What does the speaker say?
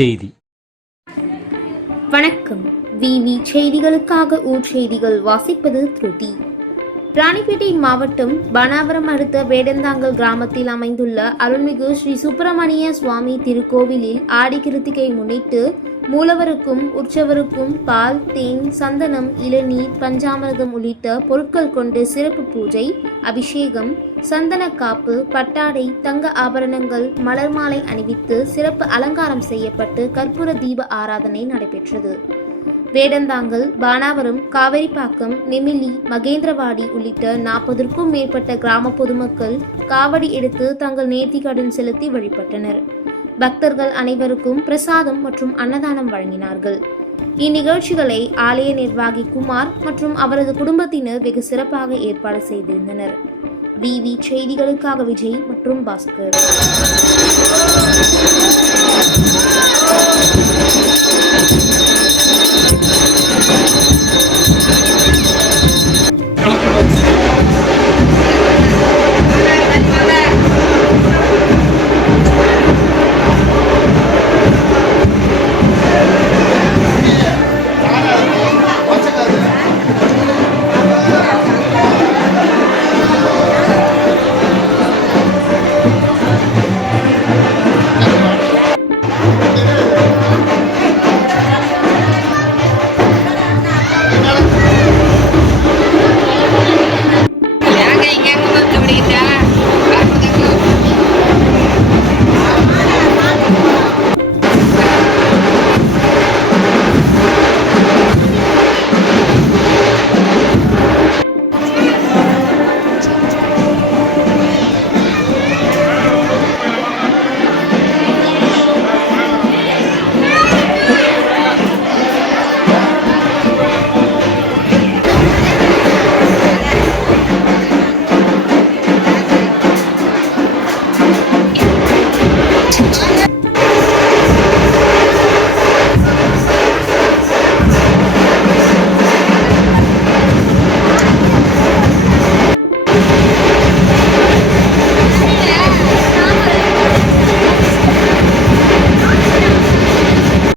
செய்தி. வணக்கம். விவி செய்திகளுக்காக ஊர் செய்திகள் வாசிப்பது திருதி. ராணிப்பேட்டை மாவட்டம் பானாவரம் அடுத்த வேடந்தாங்கல் கிராமத்தில் அமைந்துள்ள அருள்மிகு ஸ்ரீ சுப்பிரமணிய சுவாமி திருக்கோவிலில் ஆடி கிருத்திகை முன்னிட்டு மூலவருக்கும் உற்சவருக்கும் பால், தேன், சந்தனம், இளநீர், பஞ்சாமிர்தம் உள்ளிட்ட பொருட்கள் கொண்டு சிறப்பு பூஜை, அபிஷேகம், சந்தன காப்பு, பட்டாடை, தங்க ஆபரணங்கள், மலர் மாலை அணிவித்து சிறப்பு அலங்காரம் செய்யப்பட்டு கற்பூர தீப ஆராதனை நடைபெற்றது. வேடந்தாங்கல், பானாவரம், காவேரிப்பாக்கம், நெமிலி, மகேந்திரவாடி உள்ளிட்ட 40க்கும் மேற்பட்ட கிராம பொதுமக்கள் காவடி எடுத்து தங்கள் நேர்த்திக்கடன் செலுத்தி வழிபட்டனர். பக்தர்கள் அனைவருக்கும் பிரசாதம் மற்றும் அன்னதானம் வழங்கினார்கள். இந்நிகழ்ச்சிகளை ஆலய நிர்வாகி குமார் மற்றும் அவரது குடும்பத்தினர் வெகு சிறப்பாக ஏற்பாடு செய்திருந்தனர். விவி செய்திகளுக்காக விஜய் மற்றும் பாஸ்கர்.